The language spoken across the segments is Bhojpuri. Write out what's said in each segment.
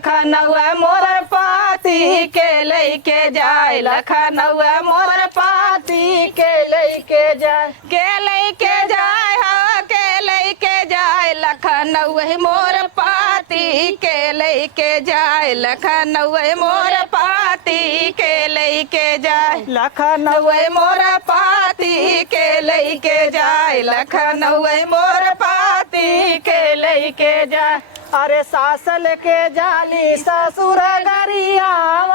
लखनऊ मोर पाती के लेके जाए लखनऊ मोर पाती के लेके जाए हाँ के लेके जाए लखनऊ मोर पाती के लेके जाए लखनऊ मोर पाती के लेके जाए लखनऊ मोर पाती के लेके जाए लखनऊ मोर पाती के लेके जाए। अरे सास लेके जाली ससुर गरियाव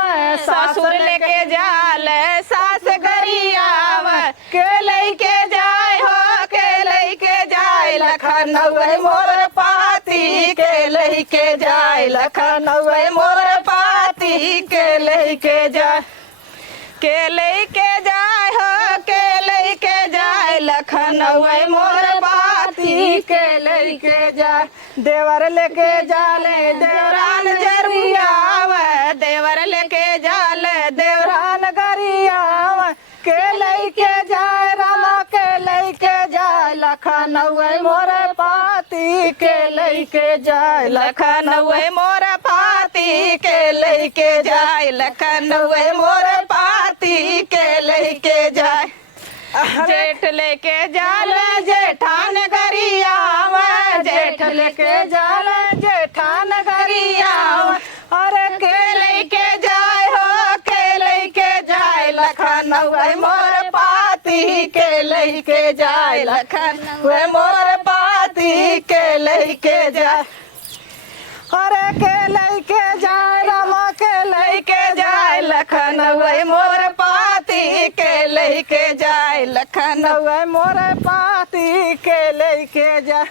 ससुर लेके जाल सास गरियाव के लेके जाए हो के लेके जाए लखनऊ मोर पाती के लेके जाए लखनऊ मोर पाती के लेके जाए के लेके जाए हो के लेके जाए लखनऊ मोर पाती के लेके जाए। देवर लेके जाले देवरान जरियाव देवर लेके जाल देवरान गरियाव के लेके जाए रामा के लेके जाए लखनऊ मोर पाती के लेके जाए लखनऊ मोर पाती के लेके जाए लखनऊ मोर पाती के लेके जाए। जेठ लेके जाल जेठान गरियाव जेठ लेके जाले जेठान गरियाव अरे के लेके जाए हो के लेके जाए लखनऊ मोर पाती के लेके जाए लखनऊ मोर पाती के लेके जाए। अरे के लेके जाए रामा के लेके जाए लखनऊ मोर पाती के लेके जाए लखनऊ मोर पाती के लेके जाए।